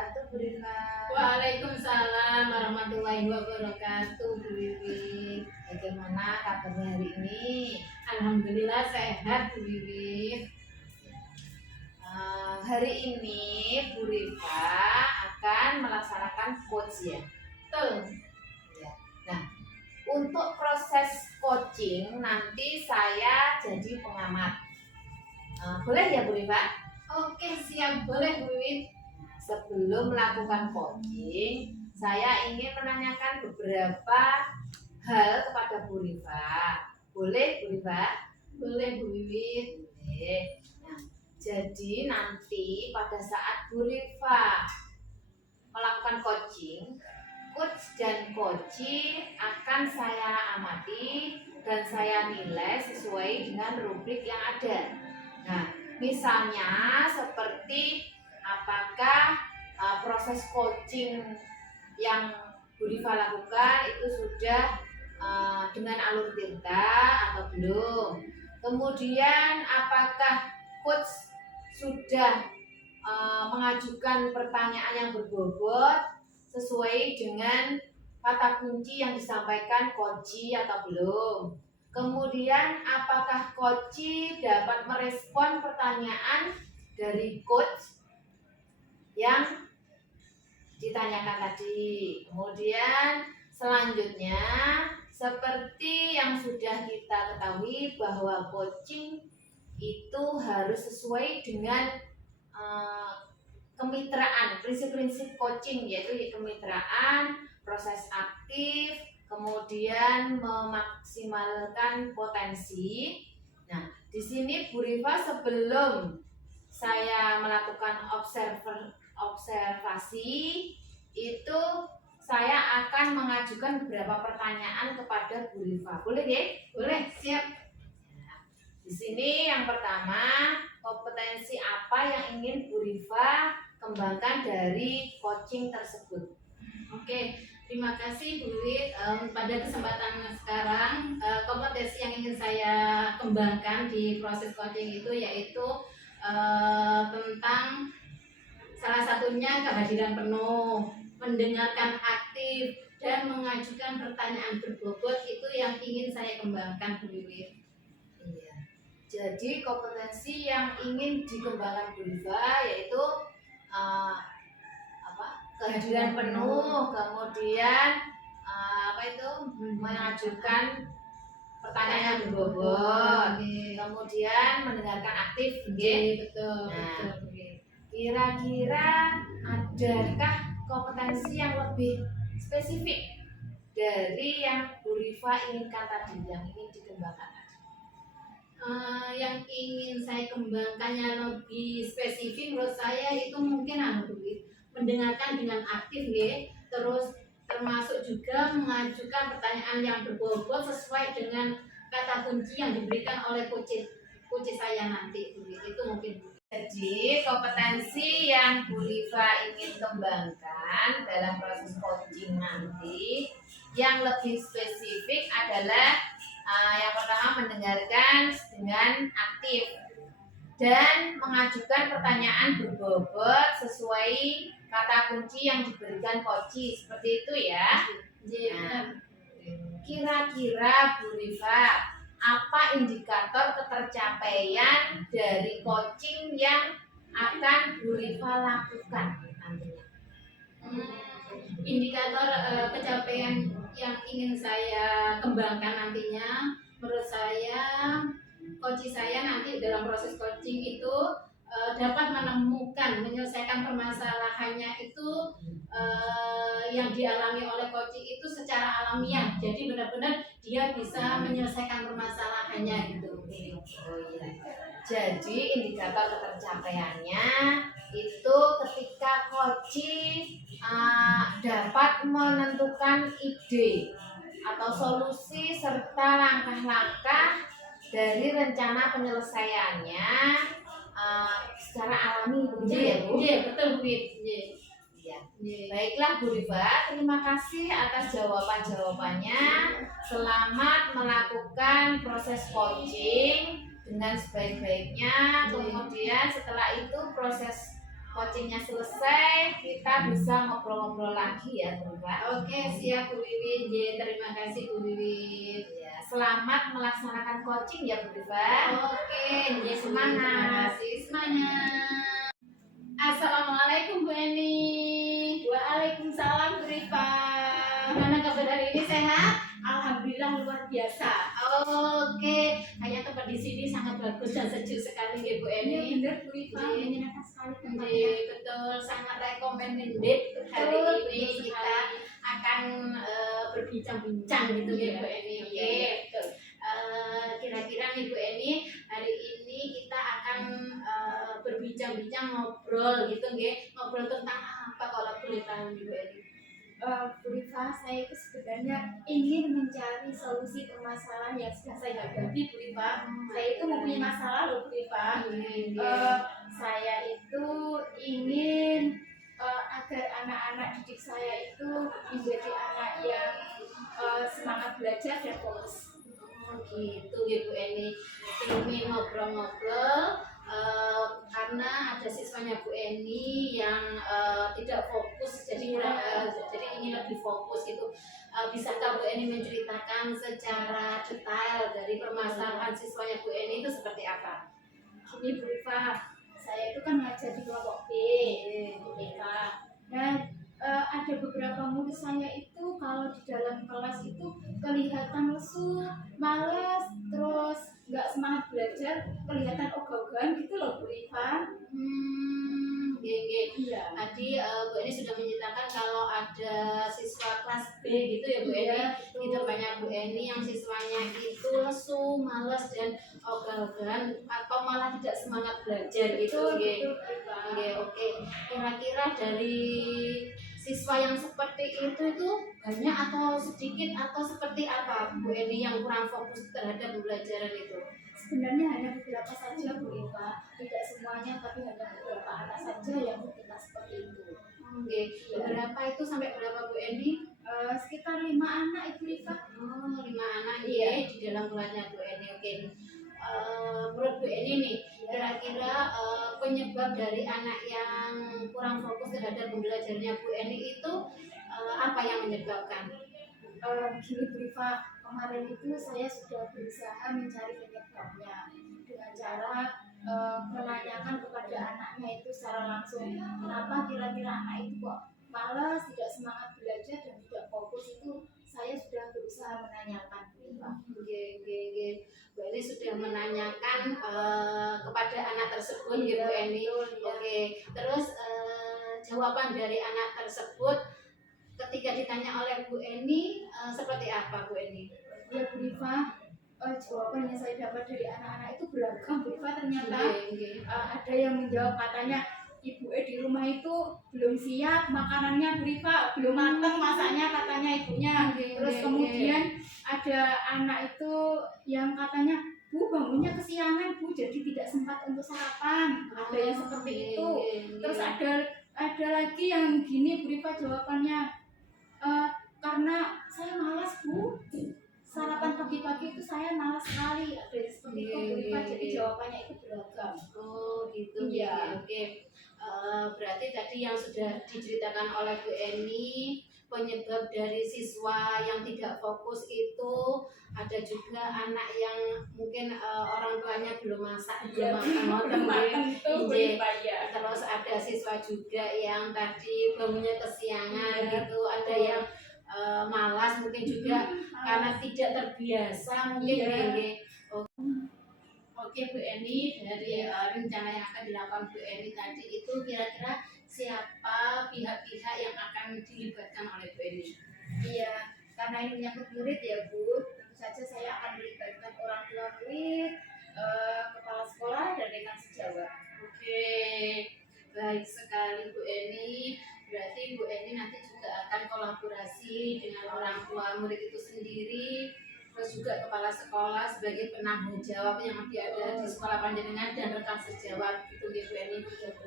wabarakatuh, Bu Rifa. Waalaikumsalam warahmatullahi wabarakatuh, Bu Wiwi. Bagaimana kabarnya hari ini? Alhamdulillah sehat, Bu Wiwi. Hari ini Bu Rifa akan melaksanakan coach ya. Tuh, Ya. Nah, untuk proses coaching nanti saya jadi pengamat. Boleh ya Bu Rifa? oke siap, boleh Bu Wiwi. Sebelum melakukan coaching, saya ingin menanyakan beberapa hal kepada Bu Rifa. Boleh Bu Rifa? Boleh Bu Wiwi. Boleh. Nah, jadi nanti pada saat Bu Rifa melakukan coaching, coach dan coachee akan saya amati dan saya nilai sesuai dengan rubrik yang ada. Nah, misalnya seperti apakah proses coaching yang Bu Rifa lakukan itu sudah dengan alur tinta atau belum. Kemudian apakah coach sudah mengajukan pertanyaan yang berbobot sesuai dengan kata kunci yang disampaikan coachee atau belum. Kemudian apakah coachee dapat merespon pertanyaan dari coach yang ditanyakan tadi. Kemudian selanjutnya seperti yang sudah kita ketahui bahwa coaching itu harus sesuai dengan kemitraan, prinsip-prinsip coaching yaitu kemitraan, proses aktif, kemudian memaksimalkan potensi. Nah, di sini Bu Rifa sebelum saya melakukan observasi itu saya akan mengajukan beberapa pertanyaan kepada Bu Rifa. Boleh ya? Boleh, siap. Di sini yang pertama, kompetensi apa yang ingin Bu Rifa kembangkan dari coaching tersebut? Oke, terima kasih Bu Wiwi. Pada kesempatan sekarang, kompetensi yang ingin saya kembangkan di proses coaching itu yaitu tentang salah satunya kehadiran penuh, mendengarkan aktif, dan mengajukan pertanyaan berbobot. Itu yang ingin saya kembangkan, Bu Wiwi. Iya. Jadi kompetensi yang ingin dikembangkan Bu Rifa yaitu kehadiran penuh, kemudian mengajukan pertanyaan yang berbobot, kemudian mendengarkan aktif, Betul, Nah. betul, Bu Wiwi. Kira-kira adakah kompetensi yang lebih spesifik dari yang Bu Rifa inginkan tadi, yang ingin dikembangkan? Yang ingin saya kembangkan yang lebih spesifik menurut saya itu mungkin mendengarkan dengan aktif terus termasuk juga mengajukan pertanyaan yang berbobot sesuai dengan kata kunci yang diberikan oleh coach saya nanti itu mungkin. Jadi kompetensi yang Bu Rifa ingin kembangkan dalam proses coaching nanti yang lebih spesifik adalah yang pertama mendengarkan dengan aktif dan mengajukan pertanyaan berbobot sesuai kata kunci yang diberikan coachee, seperti itu ya. Nah, kira-kira Bu Rifa, apa indikator ketercapaian dari coaching yang akan Bu Rifa lakukan nantinya? Indikator pencapaian yang ingin saya kembangkan nantinya, menurut saya coach saya nanti dalam proses coaching itu dapat menyelesaikan permasalahannya itu yang dialami oleh coach itu secara alamiah. Jadi benar-benar dia bisa menyelesaikan permasalahannya gitu. Oh iya. Jadi indikator ketercapaiannya itu ketika coaching dapat menentukan ide atau solusi serta langkah-langkah dari rencana penyelesaiannya secara alami, begitu ya Bu? Iya, betul Bu. Iya. Baiklah Bu Rifa, terima kasih atas jawaban-jawabannya. Selamat melakukan proses coaching dengan sebaik-baiknya. Kemudian setelah itu proses coachingnya selesai, kita bisa ngobrol-ngobrol lagi ya Bu Rifa. Oke, siap Bu Wiwit. Ye, terima kasih Bu Wiwit. Ya, selamat melaksanakan coaching ya Bu Rifa. Oke, ye, Semangat. terima kasih. Semangat. Assalamualaikum Bu Eni. Waalaikumsalam Bu Rifa. Gimana kabar hari ini, sehat? Alhamdulillah luar biasa. Oke, kayaknya tempat di sini sangat bagus dan sejuk sekali ya Bu Iya Eni. benar Bu Rifa, Iya. menyenangkan sekali tempatnya. Iya, betul, sangat recommended hari ini kita akan berbincang-bincang gitu ya Bu Eni. Oke. Iya, betul. Kira-kira nih Bu Eni, hari ini kita akan berbincang-bincang ngobrol gitu nggih. Ngobrol tentang apa kalau boleh tahu nih Bu Eni? Bu Rifa, saya itu sebenarnya ingin mencari solusi permasalahan yang sudah saya hadapi Bu Rifa. Saya itu mempunyai masalah loh Bu Rifa. Saya itu ingin agar anak-anak didik saya itu menjadi anak yang semangat belajar dan fokus. Gitu ya Bu Eni. Ini ngobrol-ngobrol karena ada siswanya Bu Eni yang tidak fokus, jadi jadi ingin lebih fokus gitu. Bisakah Bu Eni menceritakan secara detail dari permasalahan siswanya Bu Eni itu seperti apa? Gini Bu Rifa, saya itu kan ngajar di kelompok B, Bu Rifa. Nah, ada beberapa murid saya itu kalau di dalam kelas itu kelihatan lesu, malas, terus nggak semangat belajar, kelihatan ogah-ogahan gitu loh Bu Rifa. Iya. Tadi Bu Eni sudah menceritakan kalau ada siswa kelas B gitu ya Bu Eni. Iya, Di depannya Bu Eni yang siswanya itu lesu, malas dan ogah-ogahan atau malah tidak semangat belajar gitu. Betul, Nggih. betul, Bu Rifa. Nggih, oke. Kira-kira dari siswa yang seperti itu banyak atau sedikit atau seperti apa Bu Eni yang kurang fokus terhadap pembelajaran itu? Sebenarnya hanya beberapa saja Bu Rifa, tidak semuanya, tapi hanya beberapa anak saja yang bertingkah seperti itu. Oke, beberapa itu sampai berapa Bu Eni? Sekitar 5 anak Ibu Rifa. Oh, 5 anak Iya. di dalam kelasnya Bu Eni. Oke. Menurut Bu Eni nih, kira-kira penyebab dari anak yang kurang fokus terhadap pembelajarannya Bu Eni itu apa yang menyebabkan? Gini Bu Rifa, kemarin itu saya sudah berusaha mencari penyebabnya dengan cara menanyakan kepada anaknya itu secara langsung, kenapa kira-kira anak itu kok malas, tidak semangat belajar dan tidak fokus. Itu saya sudah berusaha menanyakan Bu Rifa. Oke. Bu Eni sudah menanyakan kepada anak tersebut ya Bu Eni. Oke. Terus jawaban dari anak tersebut ketika ditanya oleh Bu Eni seperti apa Bu Eni? Ya Bu Rifa, jawaban yang saya dapat dari anak-anak itu beragam Bu Rifa. Ternyata ada yang menjawab katanya, Ibu di rumah itu belum siap makanannya Bu Rifa, belum matang masaknya katanya ibunya. Terus kemudian ada anak itu yang katanya, Bu bangunnya kesiangan Bu, jadi tidak sempat untuk sarapan. Ada yang seperti itu. Terus ada lagi yang gini Bu Rifa jawabannya, karena saya malas Bu, sarapan pagi-pagi itu saya malas sekali. Ada yang seperti itu Bu Rifa, jadi jawabannya itu beragam. Oh gitu. Iya. Oke. Berarti tadi yang sudah diceritakan oleh Bu Eni, penyebab dari siswa yang tidak fokus itu ada juga anak yang mungkin orang tuanya belum masak, belum matang. Itu Bu Iya. Rifa ya. Terus ada siswa juga yang tadi bangunnya kesiangan Iya. gitu, ada yang malas mungkin juga karena tidak terbiasa mungkin. Iya. Nggih. Oke Bu Eni, dari rencana yang akan dilakukan Bu Eni tadi itu kira-kira siapa pihak-pihak yang akan dilibatkan oleh Bu Eni? Iya, karena ini menyangkut murid ya Bu, tentu saja saya akan melibatkan orang tua murid, kepala sekolah dan rekan sejawat. Oke, baik sekali Bu Eni. Berarti Bu Eni nanti juga akan kolaborasi dengan orang tua murid itu sendiri, terus juga kepala sekolah sebagai penanggung jawab yang ada di sekolah panjenengan dan rekan sejawat gitu ya Bu Eni.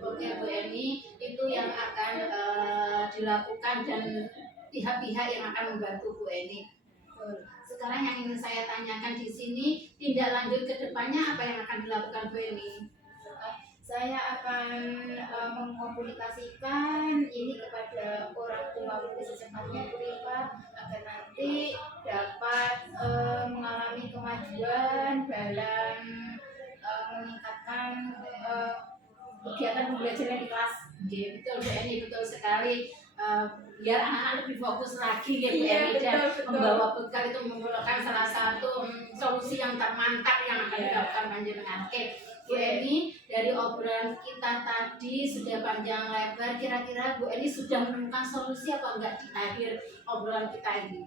Oke Bu Eni, itu yang akan dilakukan dan pihak-pihak yang akan membantu Bu Eni. Sekarang yang ingin saya tanyakan di sini, tindak lanjut ke depannya apa yang akan dilakukan Bu Eni? saya akan mengkomunikasikan ini kepada orang tua murid secepatnya Bu Rifa agar nanti dapat mengalami kemajuan dalam meningkatkan kegiatan pembelajaran di kelas. Betul Bu Eni, betul sekali. Biar anak-anak lebih fokus lagi ya Bu Iya, Eni, dan betul. membawa bekal itu merupakan salah satu solusi yang termantap yang akan Iya. dilakukan panjenengan. Oke, Bu Eni, dari obrolan kita tadi sudah panjang lebar, kira-kira Bu Eni sudah menemukan solusi apa enggak di akhir obrolan kita ini?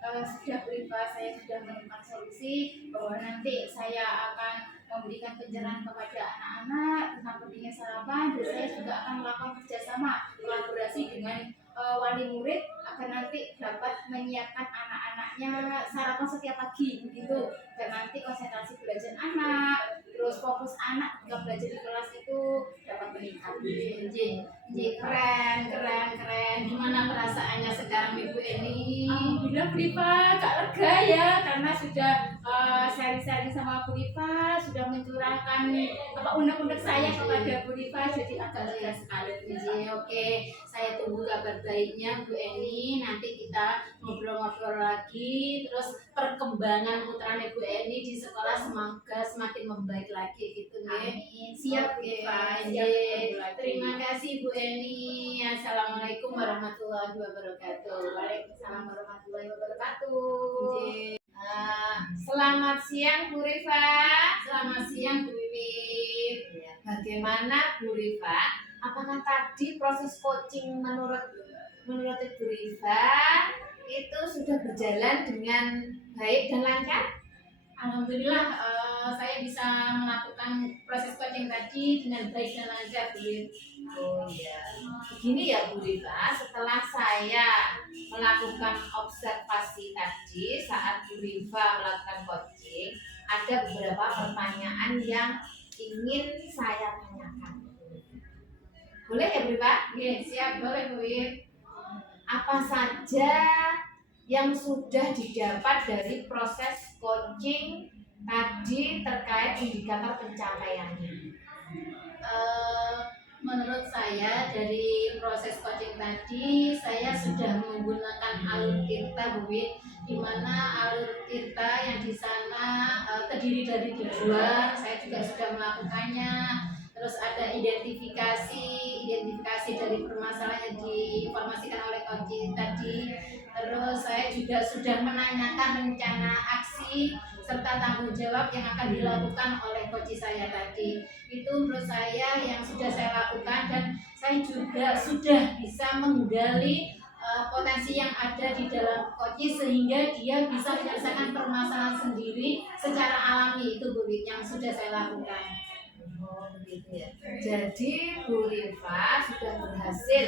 Sudah Bu Rifa, saya sudah menemukan solusi bahwa nanti saya akan memberikan pencerahan kepada anak-anak tentang pentingnya sarapan, dan saya juga akan melakukan kerjasama kolaborasi dengan wali murid agar nanti dapat menyiapkan anak-anaknya sarapan setiap pagi begitu, dan nanti konsentrasi belajar anak, terus fokus anak ketika belajar di kelas itu dapat meningkat. Keren. Gimana perasaannya sekarang Ibu Eni? Alhamdulillah Bu Rifa agak lega ya, karena sudah sharing-sharing sama Bu Rifa, sudah mencurahkan unek-unek saya kepada Bu Rifa, jadi agak lega sekali. Oke, saya tunggu kabar baiknya Bu Eni. Nanti kita ngobrol-ngobrol lagi. Terus perkembangan putranya Bu Eni di sekolah semoga semakin membaik lagi gitu nih. Amin. Siap Bu Oke, Rifa, siap Ye. bertemu lagi. Terima kasih Bu Eni. Assalamualaikum warahmatullahi wabarakatuh. Waalaikumsalam warahmatullahi wabarakatuh. Selamat siang Bu Rifa. Selamat siang Bu Wiwit. Ya, bagaimana Bu Rifa? Apakah tadi proses coaching menurut Bu Rifa itu sudah berjalan dengan baik dan lancar? Alhamdulillah saya bisa melakukan proses coaching tadi dengan baik dan lancar Bu Wiwit. Oh iya. Begini ya Bu Rifa, setelah saya melakukan observasi tadi saat Bu Rifa melakukan coaching, ada beberapa pertanyaan yang ingin saya tanyakan. Boleh ya Bu Rifa? Oke, siap, boleh Bu Wiwit. Apa saja yang sudah didapat dari proses coaching tadi terkait indikator pencapaiannya? Menurut saya dari proses coaching tadi saya sudah menggunakan alur tirta Bu Wiwit, di mana alur tirta yang di sana terdiri dari tujuan, saya juga sudah melakukannya. Terus ada identifikasi dari permasalahan yang diinformasikan oleh coaching tadi. Terus saya juga sudah menanyakan rencana aksi serta tanggung jawab yang akan dilakukan oleh coach saya tadi. Itu menurut saya yang sudah saya lakukan, dan saya juga sudah bisa menggali potensi yang ada di dalam coach sehingga dia bisa menyelesaikan permasalahan sendiri secara alami. Itu Bu Wiwit yang sudah saya lakukan. Oh begitu ya. Jadi Bu Rifa sudah berhasil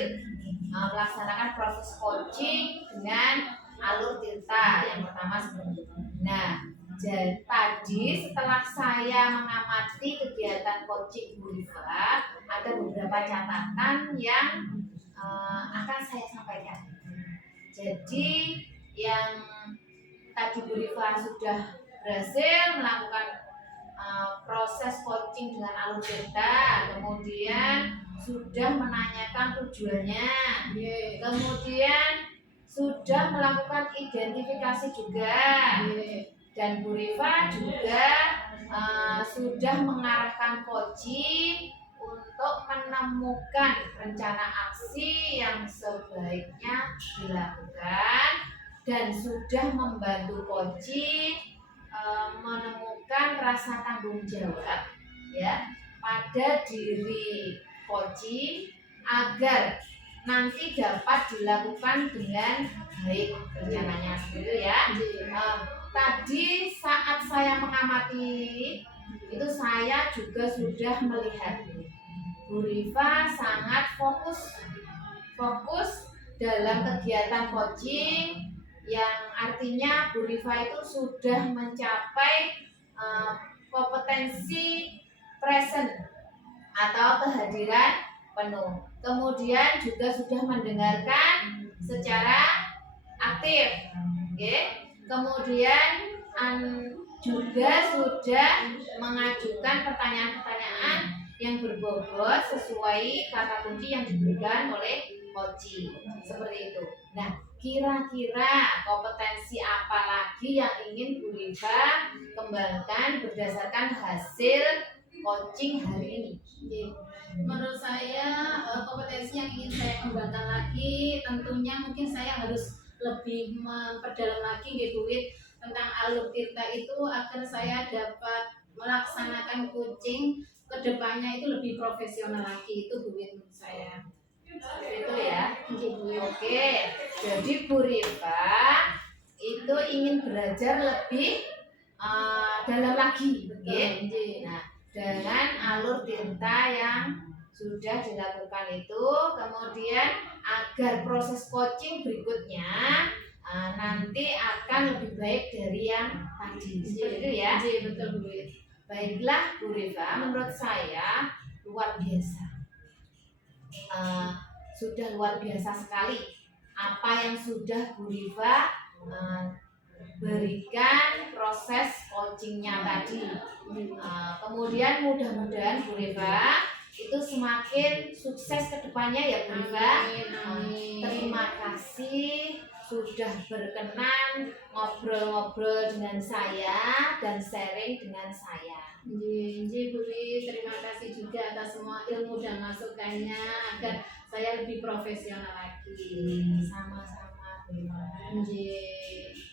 melaksanakan proses coaching dengan alur tirta yang pertama seperti itu. Nah, tadi setelah saya mengamati kegiatan coaching Bu Rifa, ada beberapa catatan yang akan saya sampaikan. Jadi yang tadi Bu Rifa sudah berhasil melakukan proses coaching dengan alur tirta, kemudian sudah menanyakan tujuannya, kemudian sudah melakukan identifikasi juga, dan Bu Rifa juga sudah mengarahkan coaching untuk menemukan rencana aksi yang sebaiknya dilakukan, dan sudah membantu coaching menemukan rasa tanggung jawab ya pada diri coaching agar nanti dapat dilakukan dengan baik rencananya gitu ya. Tadi saat saya mengamati itu saya juga sudah melihat Bu Rifa sangat fokus dalam kegiatan coaching, yang artinya Bu Rifa itu sudah mencapai kompetensi present atau kehadiran penuh. Kemudian juga sudah mendengarkan secara aktif, kemudian juga sudah mengajukan pertanyaan-pertanyaan yang berbobot sesuai kata kunci yang diberikan oleh coaching. Seperti itu. Nah, kira-kira kompetensi apa lagi yang ingin Bu Rifa kembangkan berdasarkan hasil coaching hari ini? Oke. Menurut saya kompetensi yang ingin saya kembangkan lagi tentunya mungkin saya harus lebih memperdalam lagi nggih Bu Wit tentang alur tirta itu agar saya dapat melaksanakan coaching kedepannya itu lebih profesional lagi, itu Bu Wit menurut saya. Itu ya. Nggih, Bu Wit. Oke, jadi Bu Rifa itu ingin belajar lebih dalam lagi, begitu. Nah, dengan alur tirta yang sudah dilakukan itu, kemudian agar proses coaching berikutnya nanti akan lebih baik dari yang tadi. Seperti itu ya. Nggih, betul Bu Wit. Baiklah Bu Rifa, menurut saya luar biasa. Sudah luar biasa sekali apa yang sudah Bu Rifa berikan proses coachingnya tadi. Kemudian mudah-mudahan Bu Rifa itu semakin sukses ke depannya ya Bu Rifa. Amin. Terima kasih sudah berkenan ngobrol-ngobrol dengan saya dan sharing dengan saya. Nggih, Bu Wit, terima kasih juga atas semua ilmu dan masukannya agar saya lebih profesional lagi. Sama-sama Bu Rifa. Nggih.